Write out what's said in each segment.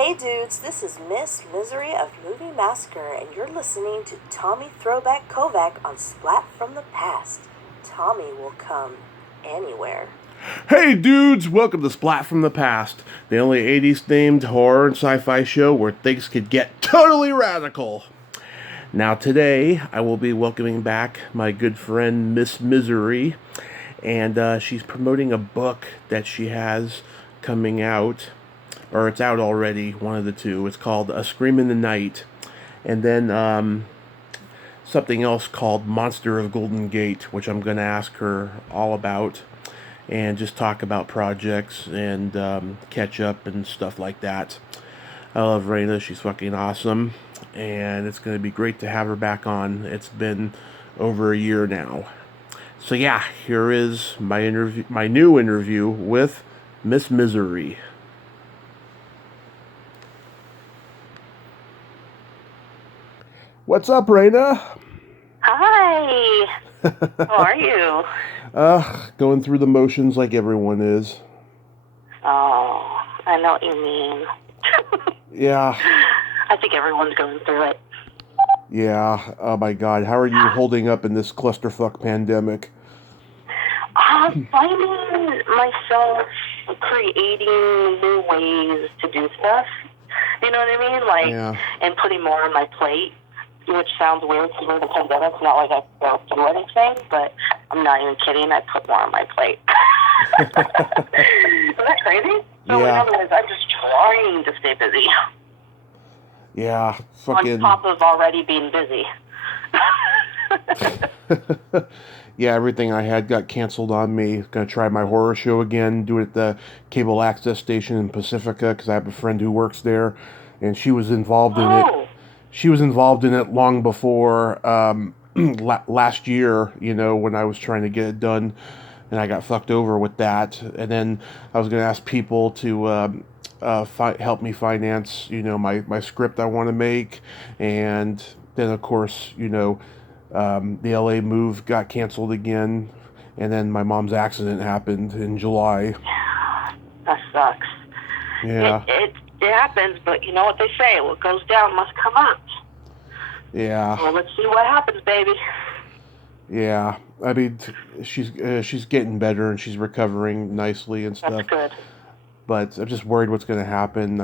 Hey dudes, this is Miss Misery of Movie Massacre, and you're listening to Tommy Throwback Kovac on Splat from the Past. Tommy will come anywhere. Hey dudes, welcome to Splat from the Past, the only 80s themed horror and sci-fi show where things could get totally radical. Now today, I will be welcoming back my good friend Miss Misery, and she's promoting a book that she has coming out, or it's out already, one of the two. It's called A Scream in the Night, and then something else called Monster of Golden Gate, which I'm going to ask her all about and just talk about projects and catch up and stuff like that. I love Raina. She's fucking awesome, and it's going to be great to have her back on. It's been over a year now. So yeah, here is my new interview with Miss Misery. What's up, Raina? Hi. How are you? Going through the motions like everyone is. Oh, I know what you mean. Yeah. I think everyone's going through it. Yeah. Oh my God. How are you holding up in this clusterfuck pandemic? I'm finding myself creating new ways to do stuff. You know what I mean? Like, Yeah. and putting more on my plate, which sounds weird because we're in the pandemic. It's not like I don't do anything, but I'm not even kidding. I put more on my plate. Is that crazy? So Yeah. in other words, I'm just trying to stay busy. Yeah. Fucking. On top of already being busy. Yeah, everything I had got canceled on me. Gonna try my horror show again, do it at the cable access station in Pacifica because I have a friend who works there, and she was involved in it. She was involved in it long before last year, you know, when I was trying to get it done, and I got fucked over with that. And then I was going to ask people to help me finance, you know, my script I want to make. And then, of course, you know, the LA move got canceled again. And then my mom's accident happened in July. That sucks. Yeah. It happens, but you know what they say, what goes down must come up. Yeah. Well, let's see what happens, baby. Yeah. I mean, she's getting better and she's recovering nicely and stuff. That's good. But I'm just worried what's going to happen.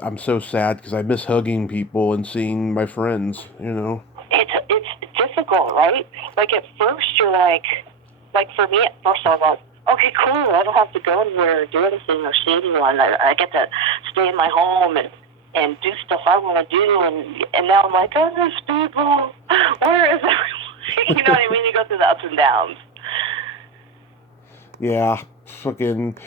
I'm so sad because I miss hugging people and seeing my friends, you know. It's difficult, right? Like at first you're like for me at first I was like, okay, cool, I don't have to go anywhere or do anything or see anyone. I get to stay in my home and do stuff I want to do, and now I'm like, oh, there's people. Where is everyone? You know what I mean? You go through the ups and downs. Yeah, fucking.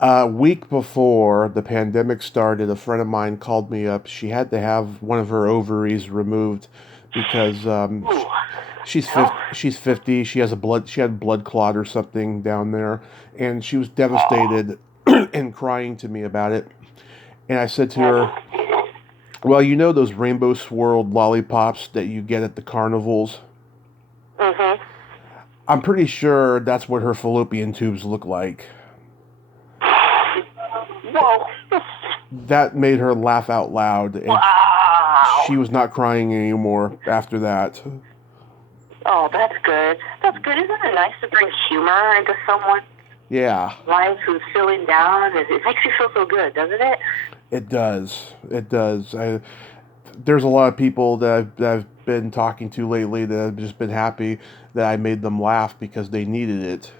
A week before the pandemic started, a friend of mine called me up. She had to have one of her ovaries removed because she's 50. She had a blood clot or something down there, and she was devastated and crying to me about it. And I said to her, well, you know those rainbow swirled lollipops that you get at the carnivals? Mm-hmm. I'm pretty sure that's what her fallopian tubes look like. Whoa. That made her laugh out loud. And wow. She was not crying anymore after that. Oh, that's good. That's good. Isn't it nice to bring humor into someone's life who's feeling down? It makes you feel so good, doesn't it? It does. It does. There's a lot of people that I've been talking to lately that have just been happy that I made them laugh because they needed it.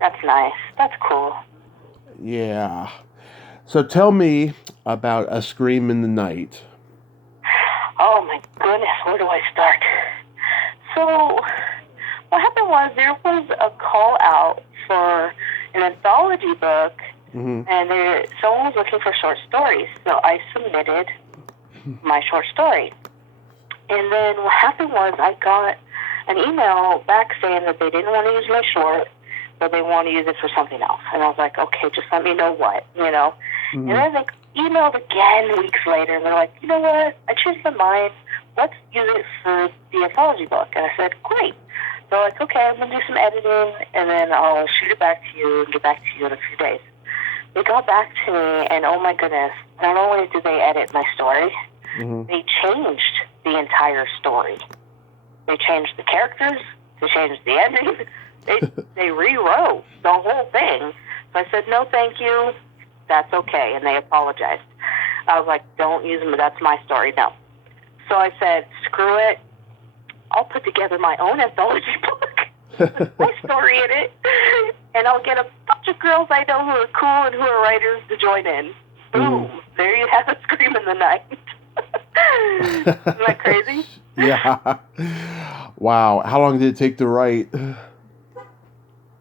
That's nice. That's cool. Yeah. So tell me about A Scream in the Night. Oh my goodness, where do I start? So what happened was there was a call out for an anthology book, and someone was looking for short stories. So I submitted my short story. And then what happened was I got an email back saying that they didn't want to use my short, but they want to use it for something else. And I was like, okay, just let me know what, you know. And then they emailed again weeks later, and they're like, you know what, I changed my mind. Let's use it for the anthology book. And I said, great. They're like, okay, I'm going to do some editing, and then I'll shoot it back to you and get back to you in a few days. they got back to me, and oh my goodness, not only did they edit my story, they changed the entire story. They changed the characters, they changed the ending, they rewrote the whole thing. So I said, no, thank you, that's okay, and they apologized. I was like, don't use them, that's my story, no. So I said, screw it, I'll put together my own anthology book with my story in it, and I'll get a bunch of girls I know who are cool and who are writers to join in. Boom, there you have a Scream in the Night. Isn't that crazy? Yeah. Wow. How long did it take to write?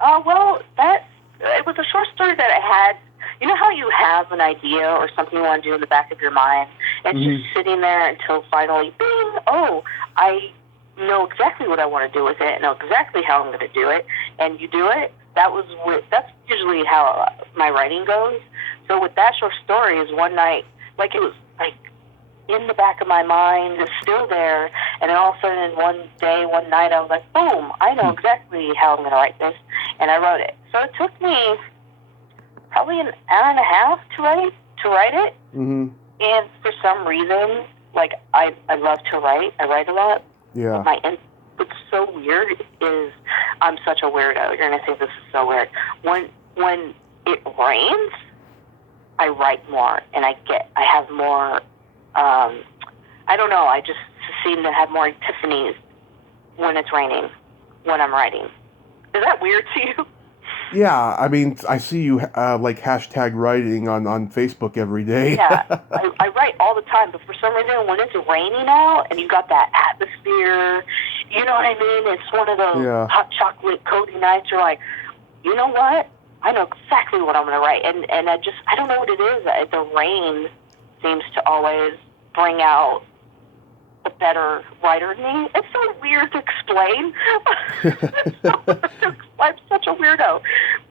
Well, it was a short story that I had. You know how you have an idea or something you want to do in the back of your mind, and it's just sitting there until finally, bing, oh, I know exactly what I want to do with it, and know exactly how I'm going to do it, and you do it. That's usually how my writing goes. So with that short story is one night, like it was like in the back of my mind, it's still there, and then all of a sudden one night I was like, boom, I know exactly how I'm going to write this, and I wrote it. So it took me probably an hour and a half to write it, and for some reason, like I love to write. I write a lot. Yeah. What's so weird is I'm such a weirdo. You're gonna think this is so weird. When it rains, I write more, and I have more. I don't know. I just seem to have more epiphanies when it's raining, when I'm writing. Is that weird to you? Yeah, I mean, I see you like hashtag writing on Facebook every day. Yeah, I write all the time, but for some reason, when it's raining out and you got that atmosphere, you know what I mean? It's one of those hot chocolate cozy nights. You're like, you know what? I know exactly what I'm going to write, and I don't know what it is. The rain seems to always bring out a better writer in me. It's so weird to explain. I'm such a weirdo.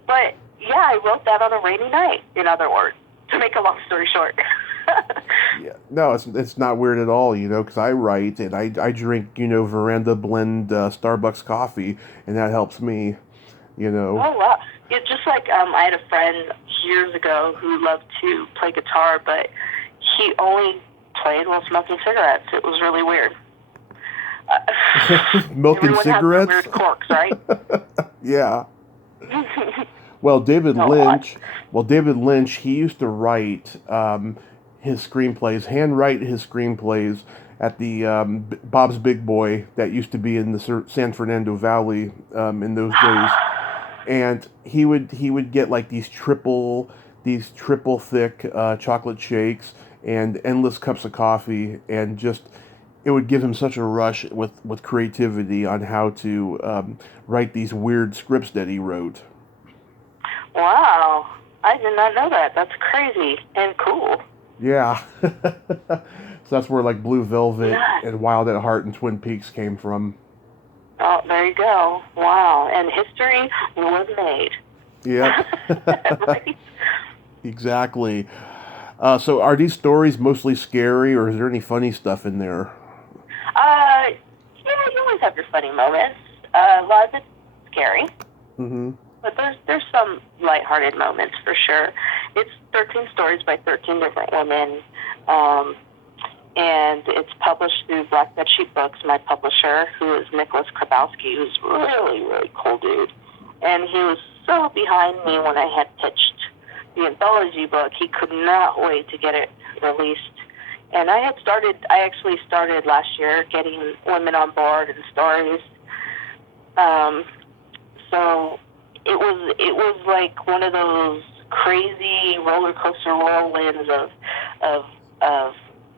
But yeah, I wrote that on a rainy night, in other words, to make a long story short. Yeah, no, it's not weird at all, because I write and I drink, Veranda blend Starbucks coffee, and that helps me, Oh, wow. It's just like I had a friend years ago who loved to play guitar, but he only played while smoking cigarettes. It was really weird. Milking cigarettes? Has weird quirks, right? Yeah. Well, David Lynch, he used to write his screenplays, handwrite his screenplays at the Bob's Big Boy that used to be in the San Fernando Valley in those days, and he would get like these triple thick chocolate shakes and endless cups of coffee, and just it would give him such a rush with creativity on how to write these weird scripts that he wrote. Wow, I did not know that. That's crazy and cool. Yeah. So that's where like Blue Velvet and Wild at Heart and Twin Peaks came from. Oh, there you go. Wow, and history was made. Yep. Right? Exactly. So are these stories mostly scary, or is there any funny stuff in there? Yeah, you always have your funny moments. A lot of it's scary. Mm-hmm. But there's some lighthearted moments for sure. It's 13 stories by 13 different women, and it's published through Black Bed Sheet Books, my publisher, who is Nicholas Krabowski, who's really, really cool dude. And he was so behind me when I had pitched the anthology book. He could not wait to get it released. And I actually started last year getting women on board and stories. So it was like one of those crazy roller coaster whirlwinds of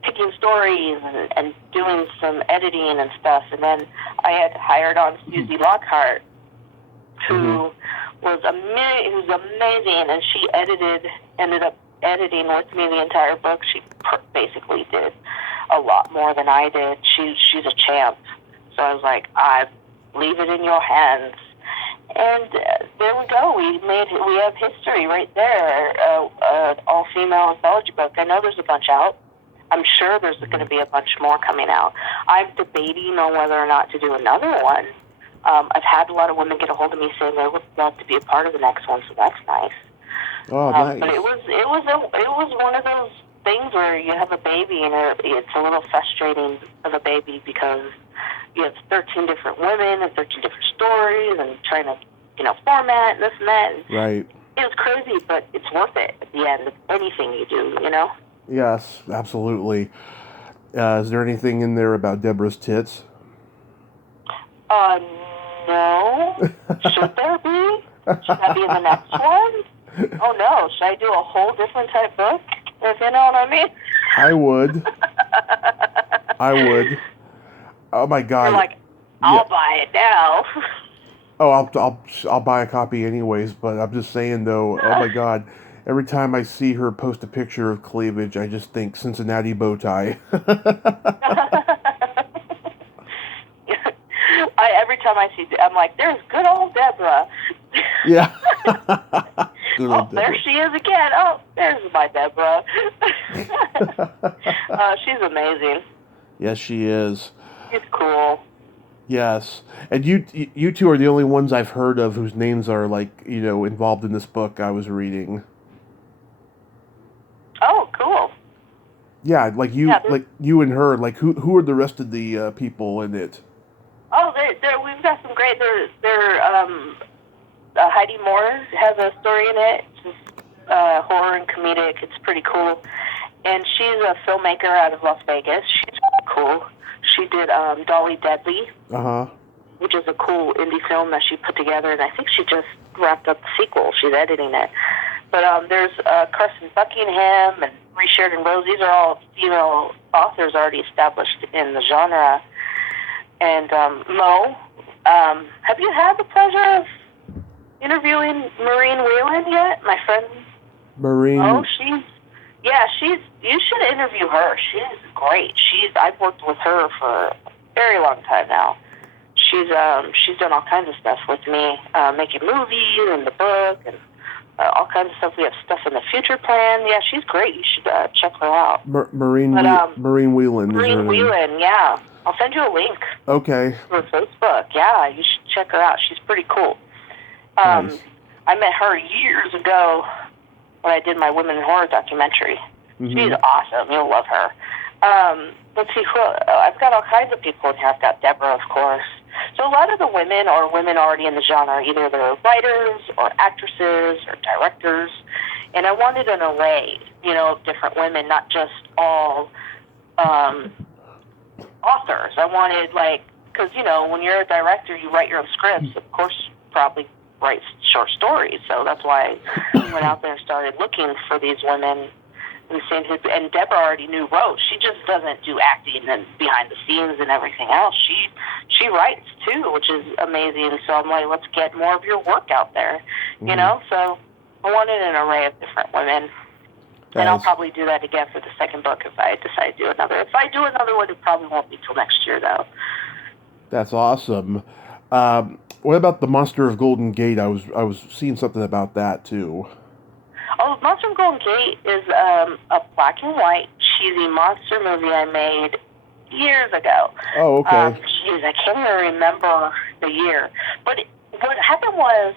picking stories and doing some editing and stuff. And then I had hired on Susie Lockhart, who was who's amazing, and she ended up editing with me the entire book. She basically did a lot more than I did. She's a champ. So I was like, I leave it in your hands. And there we go. We have history right there. An all-female anthology book. I know there's a bunch out. I'm sure there's going to be a bunch more coming out. I'm debating on whether or not to do another one. I've had a lot of women get a hold of me saying they would love to be a part of the next one, so that's nice. Oh, nice. But it was one of those things where you have a baby and it's a little frustrating for the baby because you have 13 different women and 13 different stories and trying to, format and this and that. Right. It was crazy, but it's worth it at the end of anything you do, Yes, absolutely. Is there anything in there about Deborah's tits? No. Should there be? Should that be in the next one? Oh, no. Should I do a whole different type book? If you know what I mean? I would. I would. Oh, my God. You're like, I'll buy it now. Oh, I'll buy a copy anyways, but I'm just saying, though, oh, my God. Every time I see her post a picture of cleavage, I just think Cincinnati bow tie. Every time I see, I'm like, there's good old Deborah. Yeah. Good old Deborah. There she is again. Oh, there's my Deborah. She's amazing. Yes, she is. She's cool. Yes, and you two are the only ones I've heard of whose names are involved in this book I was reading. Oh, cool. Yeah, like you and her. Like who are the rest of the people in it? Oh, we've got some great. Heidi Moore has a story in it. It's horror and comedic. It's pretty cool. And she's a filmmaker out of Las Vegas. She's cool. She did Dolly Deadly, which is a cool indie film that she put together, and I think she just wrapped up the sequel. She's editing it. But there's Carson Buckingham and Ree Sheridan Rose. These are all female authors already established in the genre. And Mo, have you had the pleasure of interviewing Maureen Whelan yet? My friend Maureen. Oh, you should interview her. She's great. I've worked with her for a very long time now. She's done all kinds of stuff with me, making movies and the book and all kinds of stuff. We have stuff in the future plan. Yeah, she's great. You should check her out. Maureen Whelan. Maureen Whelan, yeah. I'll send you a link. Okay. For Facebook. Yeah, you should check her out. She's pretty cool. Nice. I met her years ago when I did my Women in Horror documentary. Mm-hmm. She's awesome. You'll love her. Let's see. I've got all kinds of people in here. I've got Deborah, of course. So a lot of the women are women already in the genre. Either they're writers or actresses or directors. And I wanted an array, of different women, not just all authors. I wanted, because, when you're a director, you write your own scripts. Of course, probably write short stories. So that's why I went out there and started looking for these women. And Deborah already wrote. She just doesn't do acting and behind the scenes and everything else. She writes too, which is amazing. So I'm like, let's get more of your work out there, So I wanted an array of different women. And I'll probably do that again for the second book if I decide to do another. If I do another one, it probably won't be till next year, though. That's awesome. What about the Monster of Golden Gate? I was seeing something about that too. Oh, Monster of Golden Gate is a black and white cheesy monster movie I made years ago. Oh, okay. I can't even remember the year. But what happened was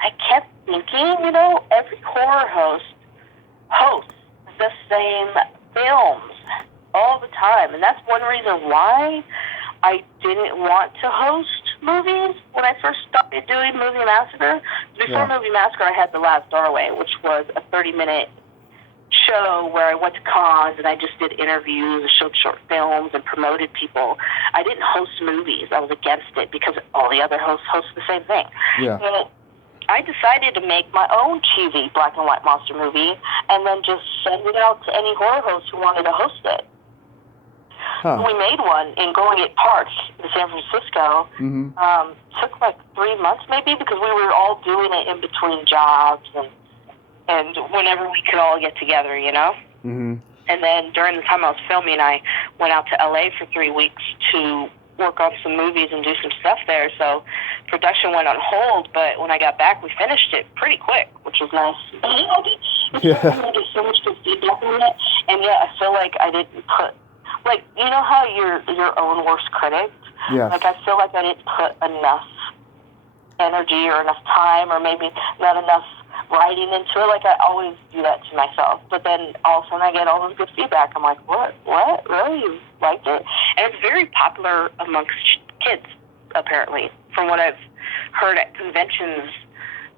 I kept thinking, every horror hosts the same films all the time. And that's one reason why I didn't want to host movies when I first started doing Movie Massacre. Before Movie Massacre, I had The Last Doorway, which was a 30-minute show where I went to cons and I just did interviews, showed short films, and promoted people. I didn't host movies. I was against it because all the other hosts host the same thing. Yeah. So I decided to make my own cheesy black and white monster movie and then just send it out to any horror host who wanted to host it. Huh. We made one in Golden Gate Park in San Francisco. Mm-hmm. Took 3 months maybe because we were all doing it in between jobs and whenever we could all get together, Mm-hmm. And then during the time I was filming, I went out to LA for 3 weeks to work on some movies and do some stuff there. So production went on hold, but when I got back, we finished it pretty quick, which was nice. There's so much good feedback on it, and I feel like I didn't put, how you're your own worst critic? Yeah. I feel like I didn't put enough energy or enough time or maybe not enough writing into it. Like, I always do that to myself. But then all of a sudden I get all this good feedback. I'm like, what? Really? You liked it? And it's very popular amongst kids, apparently, from what I've heard at conventions,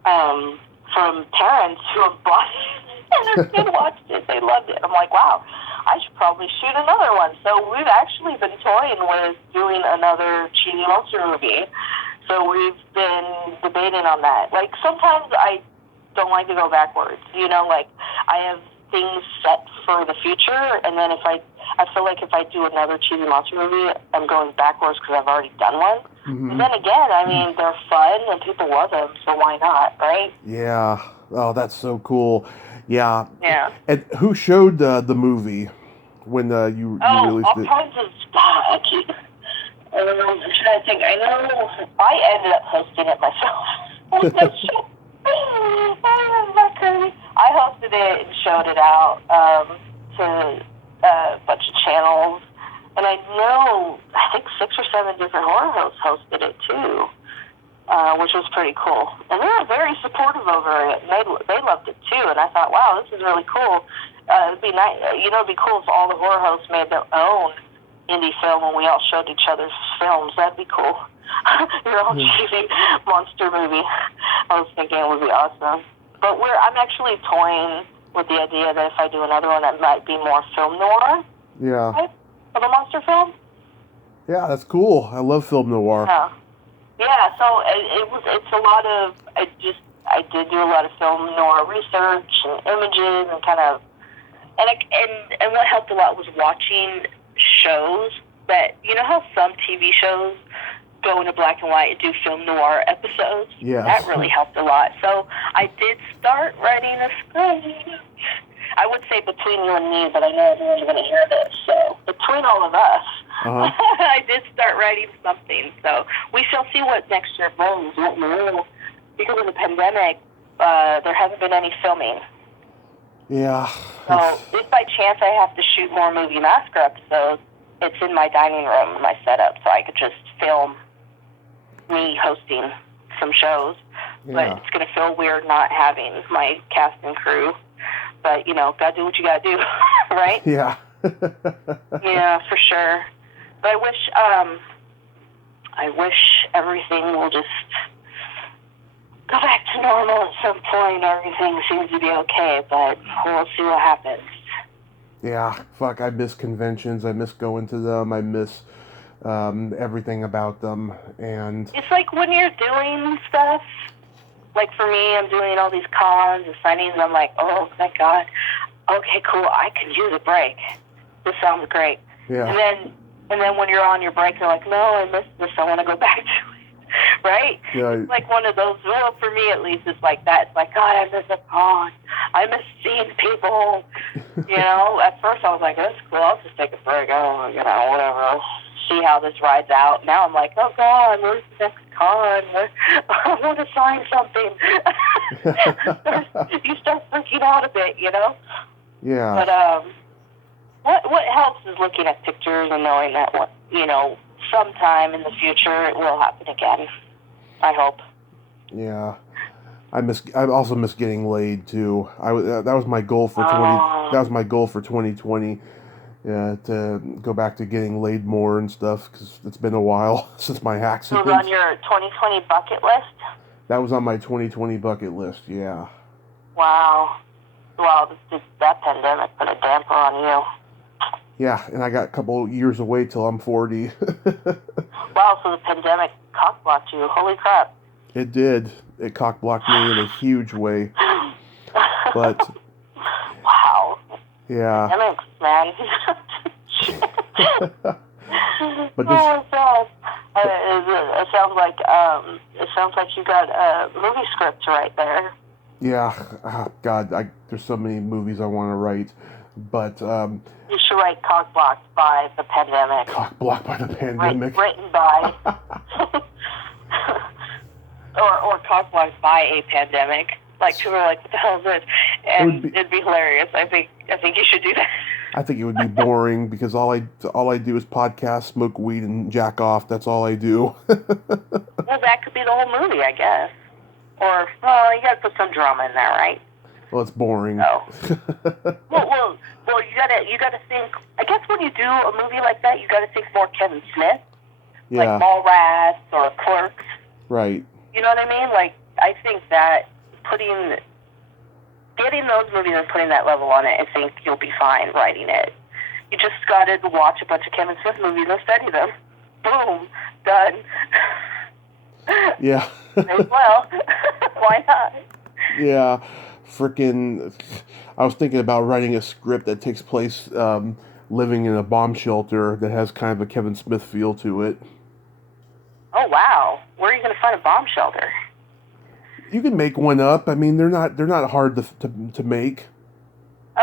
from parents who have bought it and their kid watched it. They loved it. I'm like, wow, I should probably shoot another one. So we've actually been toying with doing another cheesy monster movie. So we've been debating on that. Like, sometimes I don't like to go backwards. You know, like, I have things set for the future, and then I feel like if I do another cheesy monster movie, I'm going backwards because I've already done one. Mm-hmm. But then again, I mean, they're fun and people love them, so why not, right? Yeah. Oh, that's so cool. Yeah. Yeah. And who showed the movie when you released all it? kinds of stuff. I'm trying to think. I know I ended up hosting it myself. I hosted it and showed it out to a bunch of channels. And I think 6 or 7 different horror hosts hosted it too, which was pretty cool. And they were very supportive over it. And they loved it too. And I thought, wow, this is really cool. It'd be nice. It'd be cool if all the horror hosts made their own indie film and we all showed each other's films. That'd be cool. Your own cheesy monster movie. I was thinking it would be awesome. But I'm actually toying with the idea that if I do another one, it might be more film noir. Yeah. Type of a monster film. Yeah, that's cool. I love film noir. Yeah. So it's a lot of. I did do a lot of film noir research and images and kind of, and what helped a lot was watching shows that, you know how some TV shows go into black and white and do film noir episodes? Yes. That really helped a lot. So I did start writing a script. I would say between you and me, but I know everyone's going to hear this. So between all of us, I did start writing something. So we shall see what next year brings. Because of the pandemic, there hasn't been any filming. Yeah. So if by chance I have to shoot more Movie Massacre episodes, it's in my dining room, my setup, so I could just film me hosting some shows. Yeah. But it's going to feel weird not having my cast and crew. But, gotta do what you gotta do, right? Yeah. Yeah, for sure. But I wish everything will just go back to normal at some point. Everything seems to be okay, but we'll see what happens. Yeah, fuck, I miss conventions. I miss going to them. I miss everything about them. And it's like when you're doing stuff, like for me, I'm doing all these cons and signings, and I'm like, oh my God, okay, cool, I can use a break. This sounds great. yeah. And then when you're on your break, you're like, no, I missed this, I want to go back to it. Right? Yeah. It's like one of those, well, for me at least, it's like that. It's like, God, I miss a con. I miss seeing people. At first I was like, that's cool, I'll just take a break. Whatever. I'll see how this rides out. Now I'm like, oh God, where's the next con? I want to sign something. You start freaking out a bit, Yeah. But what helps is looking at pictures and knowing that sometime in the future it will happen again. I hope. Yeah. I also miss getting laid too. That was my goal for 2020. Yeah, to go back to getting laid more and stuff, because it's been a while since my accident. It was on your 2020 bucket list? That was on my 2020 bucket list, yeah. Wow. Well, that pandemic put a damper on you. Yeah, and I got a couple years away till I'm 40. Wow, so the pandemic cock-blocked you. Holy crap. It did. It cock-blocked me in a huge way. But... Wow. Yeah. Pandemics, man. But oh, God. It sounds like you got a movie script to write there. Yeah. Oh, God, there's so many movies I want to write. But... you should write Cock-Blocked by the Pandemic. Cock-Blocked by the Pandemic. Written by... or Cock-Blocked by a Pandemic. Like, people are like, what the hell is this? And it'd be hilarious. I think you should do that. I think it would be boring, because all I do is podcast, smoke weed, and jack off. That's all I do. Well, that could be the whole movie, I guess. Or, well, you gotta put some drama in there, right? Well, it's boring. Oh. well, you gotta think. I guess when you do a movie like that, you gotta think more Kevin Smith, like Mallrats or Clerks. Right. You know what I mean? Like, I think that getting those movies and putting that level on it, I think you'll be fine writing it. You just gotta watch a bunch of Kevin Smith movies and study them. Boom, done. Yeah. May as well. Why not? Yeah. Frickin', I was thinking about writing a script that takes place living in a bomb shelter that has kind of a Kevin Smith feel to it. Oh, wow. Where are you going to find a bomb shelter? You can make one up. I mean, they're not hard to make.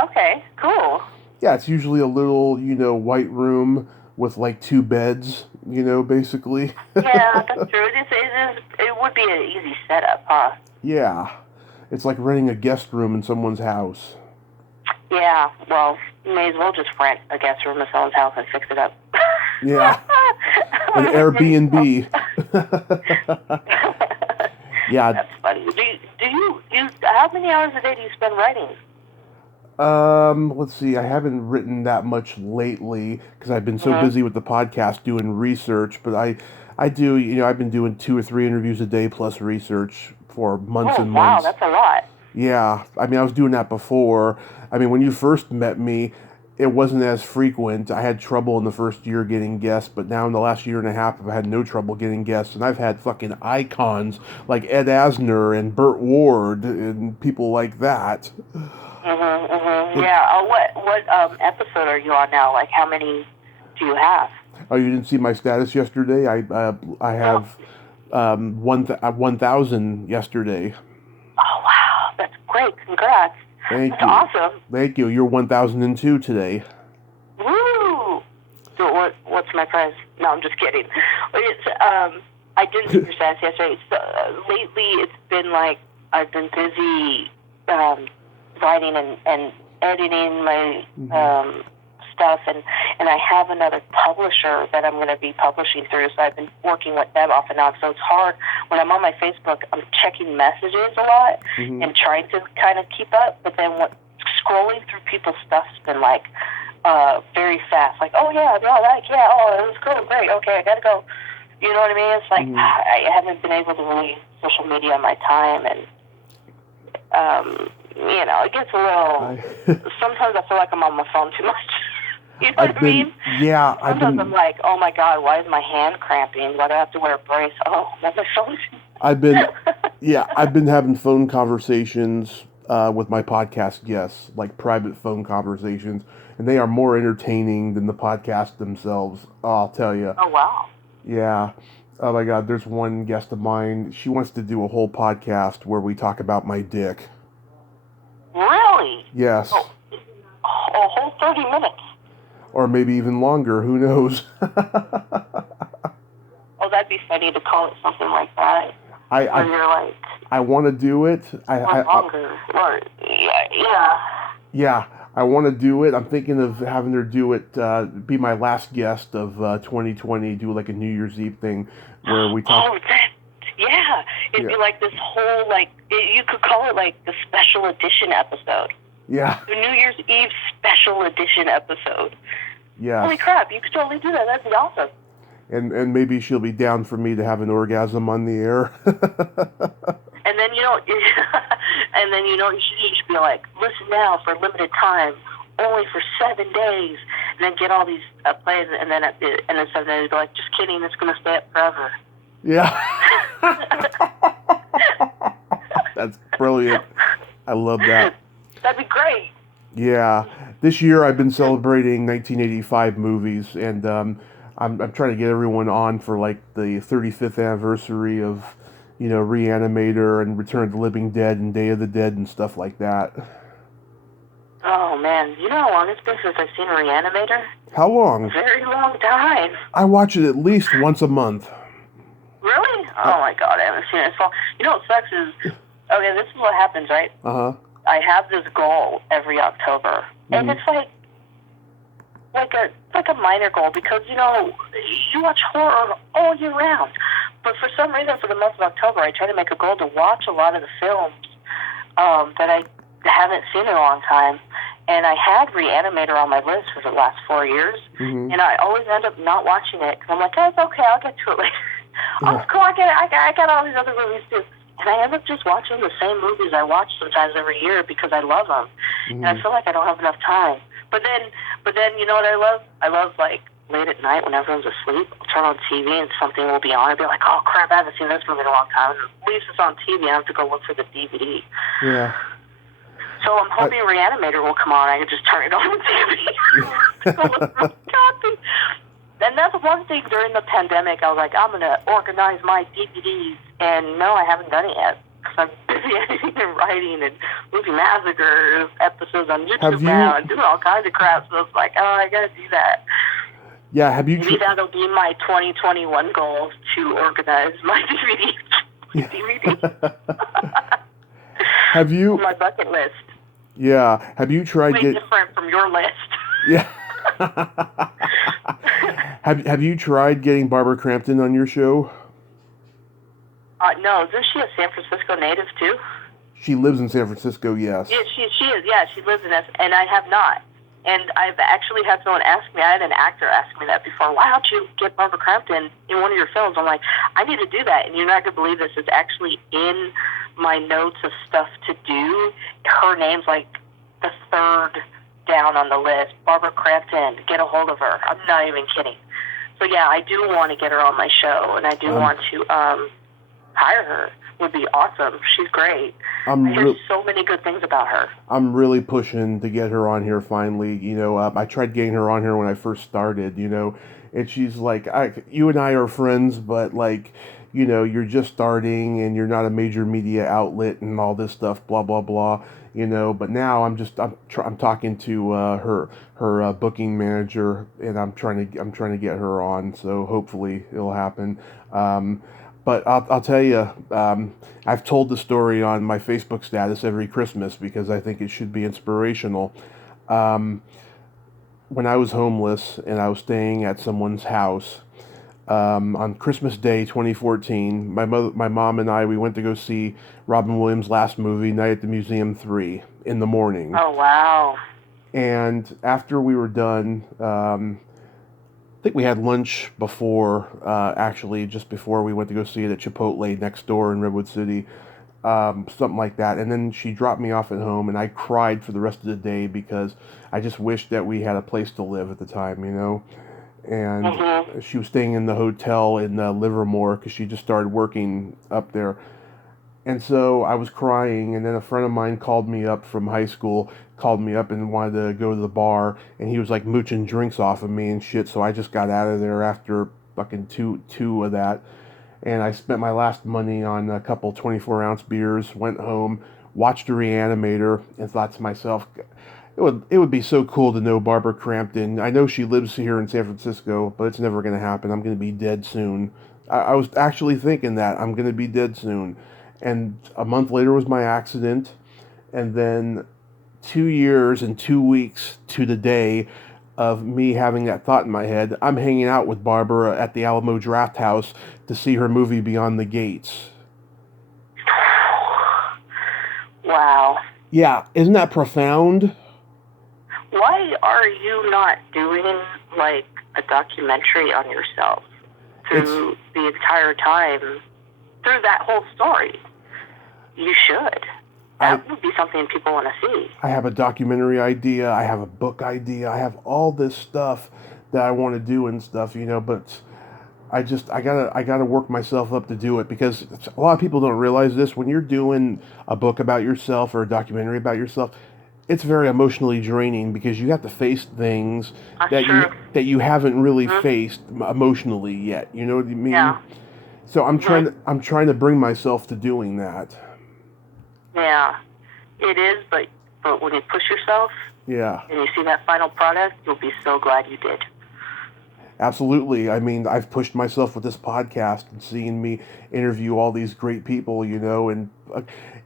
Okay, cool. Yeah, it's usually a little, white room with like 2 beds, basically. Yeah, that's true. It would be an easy setup, huh? Yeah. It's like renting a guest room in someone's house. Yeah, well, you may as well just rent a guest room in someone's house and fix it up. Yeah. An Airbnb. Yeah. That's funny. Do you how many hours a day do you spend writing? Let's see. I haven't written that much lately because I've been so busy with the podcast doing research, but I do, I've been doing 2 or 3 interviews a day plus research for months and months. Wow, that's a lot. Yeah. I mean, I was doing that before. I mean, when you first met me, it wasn't as frequent. I had trouble in the first year getting guests, but now in the last year and a half, I've had no trouble getting guests, and I've had fucking icons like Ed Asner and Burt Ward and people like that. Yeah. What episode are you on now? Like, how many do you have? Oh, you didn't see my status yesterday? I have 1,000 yesterday. Oh wow, that's great! Congrats. Thank That's you. Awesome. Thank you. You're 1,002 today. Woo! So what's my prize? No, I'm just kidding. It's I didn't see your stats yesterday. So, lately, it's been like I've been busy writing and editing my stuff, and I have another publisher that I'm going to be publishing through, so I've been working with them off and on. So it's hard. When I'm on my Facebook, I'm checking messages a lot and trying to kind of keep up, but then scrolling through people's stuff's been like very fast. Like, oh yeah, no, like, yeah, oh, it was cool, great, okay, I got to go. You know what I mean? It's like I haven't been able to really social media my time, and it gets a little. Sometimes I feel like I'm on my phone too much. You know what I mean? Yeah, Sometimes I'm like, oh my God, why is my hand cramping? Why do I have to wear a brace? Oh, I'm on my phone. I've been having phone conversations with my podcast guests, like private phone conversations, and they are more entertaining than the podcast themselves. I'll tell you. Oh wow. Yeah. Oh my God, there's one guest of mine. She wants to do a whole podcast where we talk about my dick. Really? Yes. Oh, a whole 30 minutes. Or maybe even longer. Who knows? Oh, that'd be funny to call it something like that. You're like, I want to do it. longer. Yeah. Yeah, I want to do it. I'm thinking of having her do it, be my last guest of 2020, do like a New Year's Eve thing where we talk. Oh, yeah. It'd be like this whole, you could call it like the special edition episode. Yeah. The New Year's Eve special edition episode. Yeah. Holy crap, you could totally do that. That'd be awesome. And maybe she'll be down for me to have an orgasm on the air. And then, you should be like, listen now for a limited time, only for 7 days, and then get all these plays, and then 7 days, be like, just kidding, it's going to stay up forever. Yeah. That's brilliant. I love that. That'd be great. Yeah. This year I've been celebrating 1985 movies, and I'm trying to get everyone on for like the 35th anniversary of, Reanimator and Return of the Living Dead and Day of the Dead and stuff like that. Oh, man. You know how long it's been since I've seen Reanimator? How long? A very long time. I watch it at least once a month. Really? Oh, my God. I haven't seen it. So, what sucks is, okay, this is what happens, right? Uh-huh. I have this goal every October. And it's like a minor goal because, you watch horror all year round. But for some reason, for the month of October, I try to make a goal to watch a lot of the films that I haven't seen in a long time. And I had Reanimator on my list for the last 4 years, and I always end up not watching it because I'm like, oh, it's okay, I'll get to it later. Oh, it's cool, I get it. I got all these other movies too. And I end up just watching the same movies I watch sometimes every year because I love them. And I feel like I don't have enough time. But then, you know what I love? I love, like, late at night when everyone's asleep, I'll turn on TV and something will be on. I'll be like, oh, crap, I haven't seen this movie in a long time. And at least it's on TV. I have to go look for the DVD. Yeah. So I'm hoping Reanimator will come on. I can just turn it on the TV. And that's one thing during the pandemic. I was like, I'm going to organize my DVDs. And no, I haven't done it yet. Because I'm busy editing and writing and Movie Massacre episodes on YouTube now and doing all kinds of crap. So it's like, oh, I got to do that. Yeah, have you... Maybe that'll be my 2021 goal to organize my DVDs. Have you... My bucket list. Yeah. Have you tried... Way different from your list. Yeah. Have you tried getting Barbara Crampton on your show? No. Isn't she a San Francisco native, too? She lives in San Francisco, yes. Yeah, she is. Yeah, she lives in S. And I have not. And I've actually had someone ask me, I had an actor ask me that before, why don't you get Barbara Crampton in one of your films? I'm like, I need to do that. And you're not going to believe this. It's actually in my notes of stuff to do. Her name's like the third down on the list. Barbara Crampton, get a hold of her. I'm not even kidding. So yeah, I do want to get her on my show, and I do want to hire her. Would be awesome. She's great. I hear so many good things about her. I'm really pushing to get her on here finally. You know, I tried getting her on here when I first started, you know, and she's like, you and I are friends, but like, you know, you're just starting and you're not a major media outlet and all this stuff, blah, blah, blah, you know, but now I'm talking to her booking manager, and I'm trying to get her on, so hopefully it'll happen. But I'll tell you, I've told the story on my Facebook status every Christmas because I think it should be inspirational. When I was homeless and I was staying at someone's house, on Christmas Day 2014, my mom and I, we went to go see Robin Williams' last movie, Night at the Museum 3, in the morning. Oh, wow. And after we were done, I think we had lunch before, actually, just before we went to go see it at Chipotle next door in Redwood City, something like that. And then she dropped me off at home, and I cried for the rest of the day because I just wished that we had a place to live at the time, you know. And she was staying in the hotel in Livermore because she just started working up there. And so I was crying, and then a friend of mine called me up from high school, called me up and wanted to go to the bar, and he was like mooching drinks off of me and shit, so I just got out of there after fucking two of that. And I spent my last money on a couple 24-ounce beers, went home, watched a Reanimator, and thought to myself, it would be so cool to know Barbara Crampton. I know she lives here in San Francisco, but it's never going to happen. I'm going to be dead soon. I was actually thinking that. I'm going to be dead soon. And a month later was my accident. And then 2 years and 2 weeks to the day of me having that thought in my head, I'm hanging out with Barbara at the Alamo Draft House to see her movie Beyond the Gates. Wow. Yeah, isn't that profound? Why are you not doing, like, a documentary on yourself through the entire time, through that whole story? You should. That would be something people want to see. I have a documentary idea. I have a book idea. I have all this stuff that I want to do and stuff, you know, but I gotta work myself up to do it, because a lot of people don't realize this. When you're doing a book about yourself or a documentary about yourself, it's very emotionally draining because you have to face things that you haven't really faced emotionally yet. You know what I mean? Yeah. So I'm trying to bring myself to doing that. Yeah, it is, but when you push yourself, and you see that final product, you'll be so glad you did. Absolutely. I mean, I've pushed myself with this podcast and seeing me interview all these great people, you know, and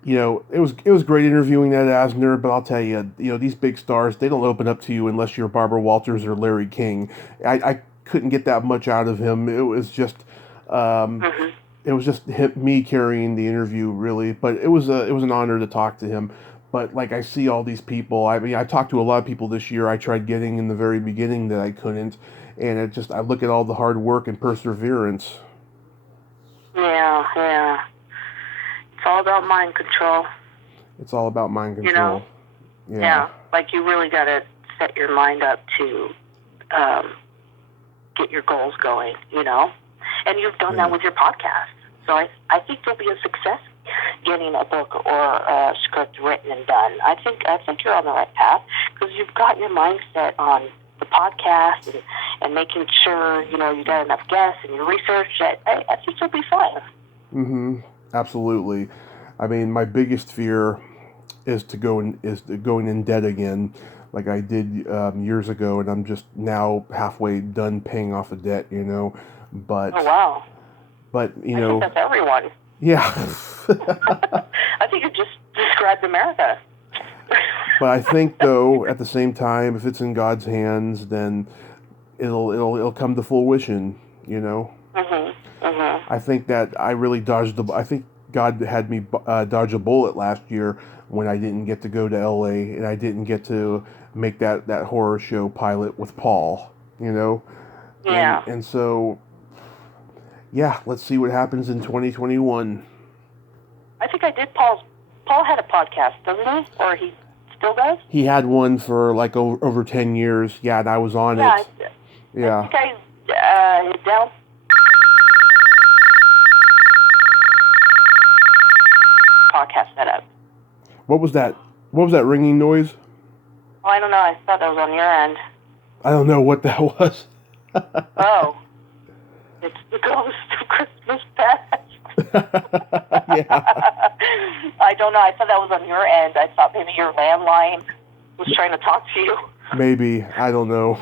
you know, it was great interviewing Ed Asner, but I'll tell you, you know, these big stars, they don't open up to you unless you're Barbara Walters or Larry King. I couldn't get that much out of him. It was just it was just me carrying the interview, really. But it was an honor to talk to him. But like I see all these people. I mean, I talked to a lot of people this year. I tried getting in the very beginning that I couldn't, and I look at all the hard work and perseverance. Yeah. It's all about mind control. It's all about mind control. Yeah. Like you really got to set your mind up to get your goals going, And you've done that with your podcast. So I think you'll be a success getting a book or a script written and done. I think you're on the right path because you've got your mindset on the podcast and making sure, you got enough guests and your research. I think you'll be fine. Mm-hmm. Absolutely. I mean, my biggest fear is going in debt again, like I did years ago, and I'm just now halfway done paying off a debt, But oh wow. But I think that's everyone. Yeah. I think you just described America. But I think though, at the same time, if it's in God's hands, then it'll come to fruition, I think that I really I think God had me dodge a bullet last year when I didn't get to go to LA and I didn't get to make that horror show pilot with Paul, Yeah. And so, yeah, let's see what happens in 2021. I think I did Paul had a podcast, doesn't he? Or he still does? He had one for like over 10 years. Yeah, and I was on it. I think down. Podcast setup. What was that? What was that ringing noise? Oh, I don't know. I thought that was on your end. I don't know what that was. Oh. It's the ghost of Christmas past. Yeah. I don't know. I thought that was on your end. I thought maybe your landline was trying to talk to you. Maybe. I don't know.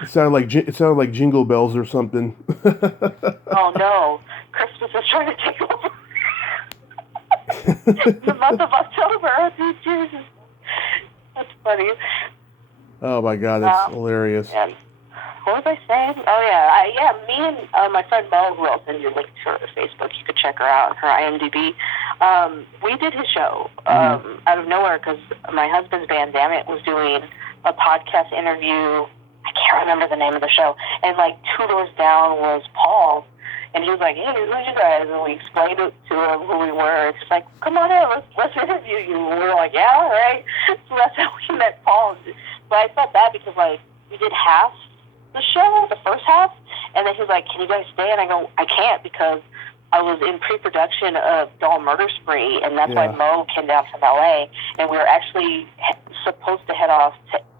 It sounded like Jingle Bells or something. Oh no. Christmas is trying to take over. The month of October. Oh, Jesus. That's funny. Oh my God, that's hilarious. Yeah. What was I saying? Oh yeah, me and my friend Mo, who I'll send you a link to her Facebook. You could check her out on her IMDb. We did his show out of nowhere because my husband's band, Damn It, was doing a podcast interview. I can't remember the name of the show. And like 2 doors down was Paul. And he was like, hey, who's you guys? And we explained it to him who we were. It's just like, come on in, let's interview you. And we were like, yeah, all right. So that's how we met Paul. But I felt bad because, like, we did half the show, the first half, and then he was like, can you guys stay? And I go, I can't because I was in pre-production of Doll Murder Spree, and that's why Mo came down from L.A., and we were actually supposed to head off.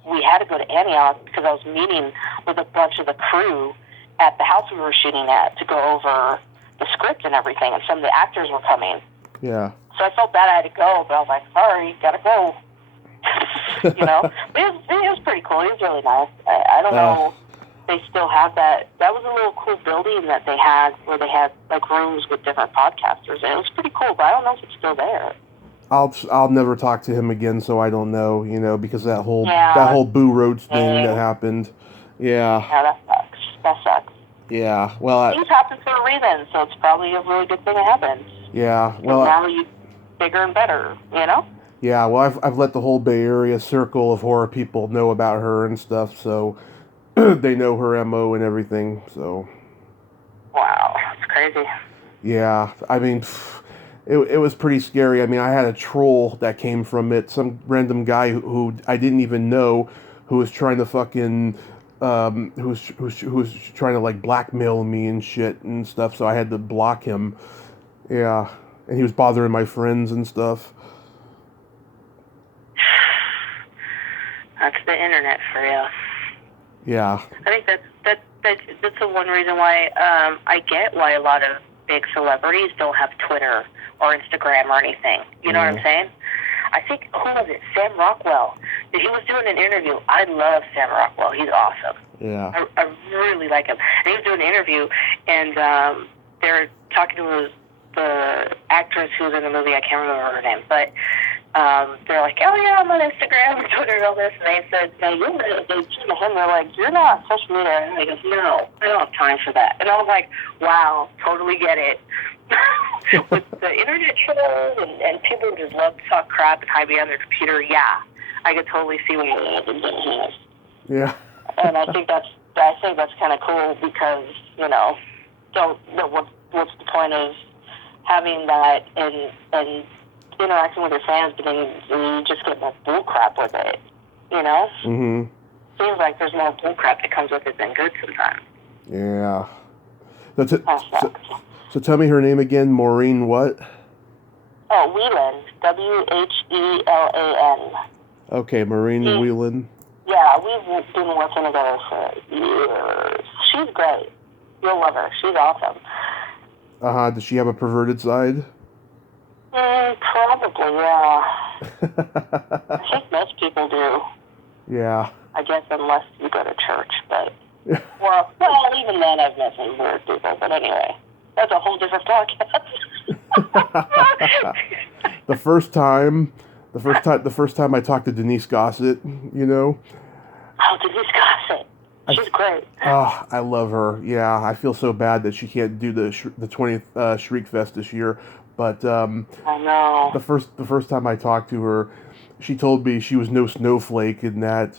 We had to go to Antioch because I was meeting with a bunch of the crew at the house we were shooting at to go over the script and everything, and some of the actors were coming. Yeah. So I felt bad I had to go, but I was like, sorry, gotta go. But it was pretty cool. It was really nice. I don't know. They still have that. That was a little cool building that they had where they had like rooms with different podcasters, and it was pretty cool. But I don't know if it's still there. I'll never talk to him again, so I don't know. Because that whole Boo Roads thing that happened. Yeah. Yeah, that sucks. That sucks. Yeah. Well, things happen for a reason, so it's probably a really good thing it happened. Yeah. Well, now you bigger and better. Yeah. Well, I've let the whole Bay Area circle of horror people know about her and stuff, so. They know her MO and everything, so. Wow, that's crazy. Yeah, I mean, it was pretty scary. I mean, I had a troll that came from it, some random guy who I didn't even know, who was trying to fucking, who was trying to like blackmail me and shit and stuff. So I had to block him. Yeah, and he was bothering my friends and stuff. That's the internet for you. Yeah. I think that's the one reason why I get why a lot of big celebrities don't have Twitter or Instagram or anything. You know what I'm saying? I think, who was it? Sam Rockwell. He was doing an interview. I love Sam Rockwell. He's awesome. Yeah. I really like him. And he was doing an interview, and they were talking to the actress who was in the movie. I can't remember her name, but they're like, oh yeah, I'm on Instagram, Twitter, all this, and they said, no, you're not. They came to him, they're like, you're not on social media. And he goes, no, I don't have time for that. And I was like, wow, totally get it. With the internet trolls and people who just love to talk crap and hide behind their computer, yeah, I could totally see what it is. Yeah. And I think that's kind of cool because, you know, what's the point of having that and interacting with your fans, but then you just get more bull crap with it, you know? Mm-hmm. Seems like there's more bull crap that comes with it than good sometimes. Yeah. So tell me her name again, Maureen what? Oh, Whelan. Whelan. Okay, Maureen Whelan. Yeah, we've been working together for years. She's great. You'll love her. She's awesome. Uh-huh. Does she have a perverted side? Probably, yeah. I think most people do. Yeah. I guess unless you go to church, but... well, even then I've met some weird people, but anyway. That's a whole different podcast. The first time I talked to Denise Gossett, you know. Oh, Denise Gossett. She's great. Oh, I love her. Yeah, I feel so bad that she can't do the 20th Shriek Fest this year. But I know. The first time I talked to her, she told me she was no snowflake and that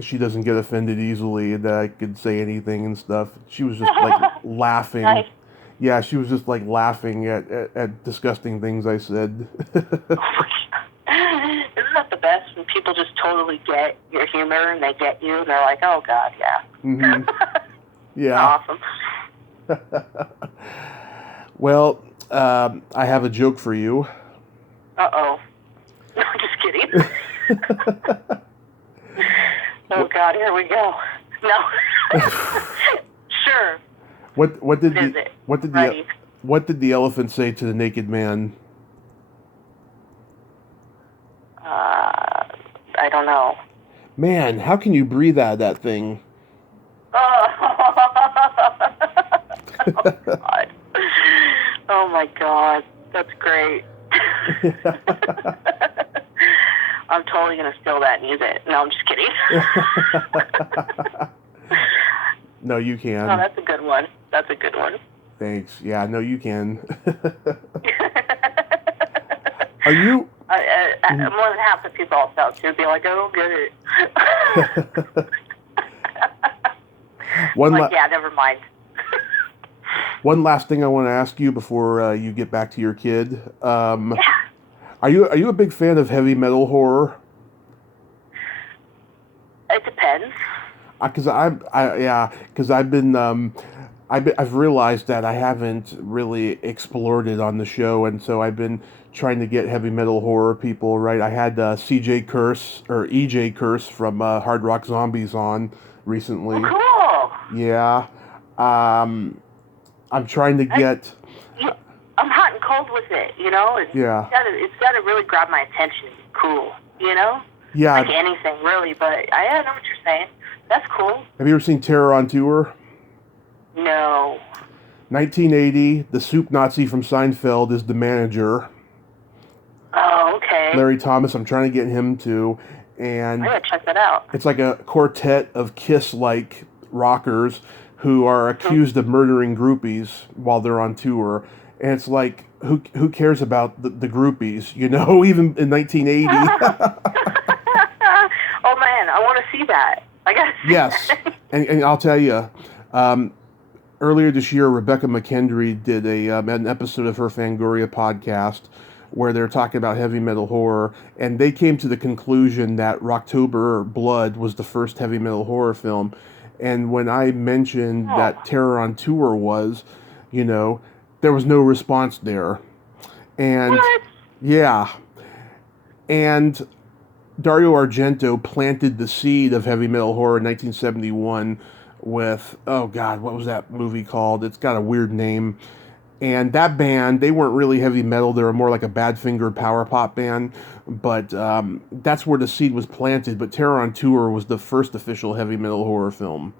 she doesn't get offended easily and that I could say anything and stuff. She was just like laughing. Nice. Yeah, she was just like laughing at disgusting things I said. Isn't that the best when people just totally get your humor and they get you and they're like, oh God, yeah. Mm-hmm. Yeah. Awesome. Well, I have a joke for you. Uh-oh. No, I'm just kidding. Oh God, here we go. No. Sure. What did the elephant say to the naked man? I don't know. Man, how can you breathe out of that thing? Oh God. Oh my God. That's great. I'm totally going to steal that and use it. No, I'm just kidding. No, you can. Oh, that's a good one. That's a good one. Thanks. Yeah, no, you can. Are you... more than half the people I'll sell to would be like, I don't get it. Yeah, never mind. One last thing I want to ask you before you get back to your kid. Yeah. Are you a big fan of heavy metal horror? It depends. Because I've realized that I haven't really explored it on the show, and so I've been trying to get heavy metal horror people. Right, I had EJ Curse from Hard Rock Zombies on recently. Oh, cool. Yeah, I'm trying to get. I'm hot and cold with it, you know. It's got to really grab my attention. Cool, you know. Yeah. Like anything really, but I know what you're saying. That's cool. Have you ever seen Terror on Tour? No. 1980, the soup Nazi from Seinfeld is the manager. Oh, okay. Larry Thomas, I'm trying to get him to. And I gotta check that out. It's like a quartet of Kiss-like rockers who are accused of murdering groupies while they're on tour. And it's like, who cares about the groupies, you know, even in 1980? Oh, man, I want to see that. I gotta see Yes. that. And I'll tell you, earlier this year, Rebecca McKendry did an episode of her Fangoria podcast where they're talking about heavy metal horror, and they came to the conclusion that Rocktober Blood was the first heavy metal horror film. And when I mentioned that Terror on Tour was, you know, there was no response there. And What? yeah. And Dario Argento planted the seed of heavy metal horror in 1971 with, oh God, what was that movie called? It's got a weird name. And that band, they weren't really heavy metal. They were more like a Badfinger power pop band. But that's where the seed was planted. But Terror on Tour was the first official heavy metal horror film.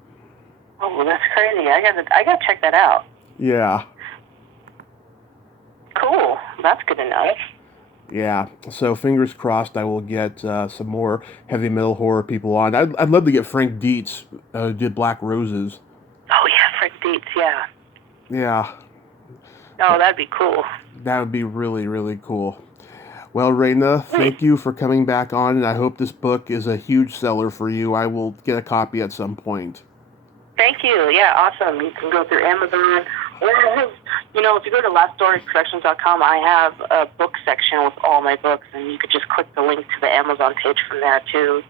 Oh, that's crazy. I gotta check that out. Yeah. Cool. That's good to know. Yeah, so fingers crossed I will get some more heavy metal horror people on. I'd love to get Frank Dietz, who did Black Roses. Oh yeah, Frank Dietz, yeah. Yeah, Oh, that'd be cool. that would be really, really cool. Well, Raina, Sweet. thank you for coming back on, and I hope this book is a huge seller for you. I will get a copy at some point. Thank you. Yeah, awesome. You can go through Amazon. Or, if you go to laststoriesproductions.com, I have a book section with all my books, and you could just click the link to the Amazon page from there, too.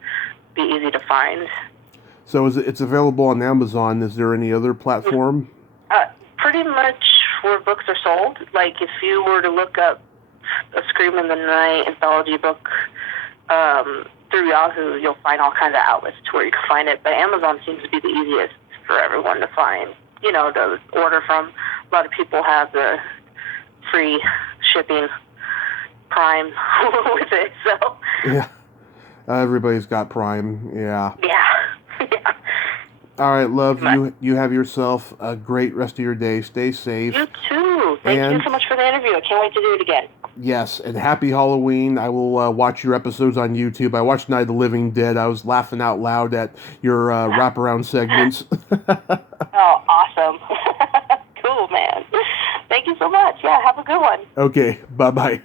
Be easy to find. So it's available on Amazon. Is there any other platform? Pretty much where books are sold. Like, if you were to look up a Scream in the Night anthology book through Yahoo, you'll find all kinds of outlets to where you can find it. But Amazon seems to be the easiest for everyone to find, to order from. A lot of people have the free shipping Prime with it, so. Yeah. Everybody's got Prime, yeah. Yeah. Yeah. All right, love, you have yourself a great rest of your day. Stay safe. You too. Thank you so much for the interview. I can't wait to do it again. Yes, and happy Halloween. I will watch your episodes on YouTube. I watched Night of the Living Dead. I was laughing out loud at your wraparound segments. Oh, awesome. Cool, man. Thank you so much. Yeah, have a good one. Okay, bye-bye.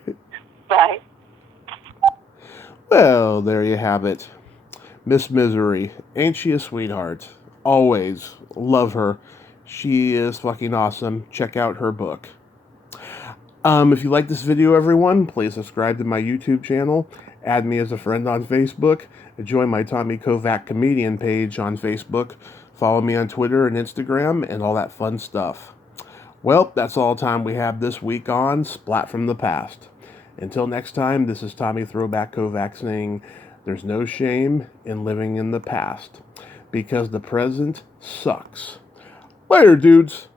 Bye. Well, there you have it. Miss Misery. Ain't she a sweetheart? Always. Love her. She is fucking awesome. Check out her book. If you like this video, everyone, please subscribe to my YouTube channel. Add me as a friend on Facebook. Join my Tommy Kovac comedian page on Facebook. Follow me on Twitter and Instagram and all that fun stuff. Well, that's all the time we have this week on Splat from the Past. Until next time, this is Tommy Throwback Kovac saying, there's no shame in living in the past, because the present sucks. Later, dudes.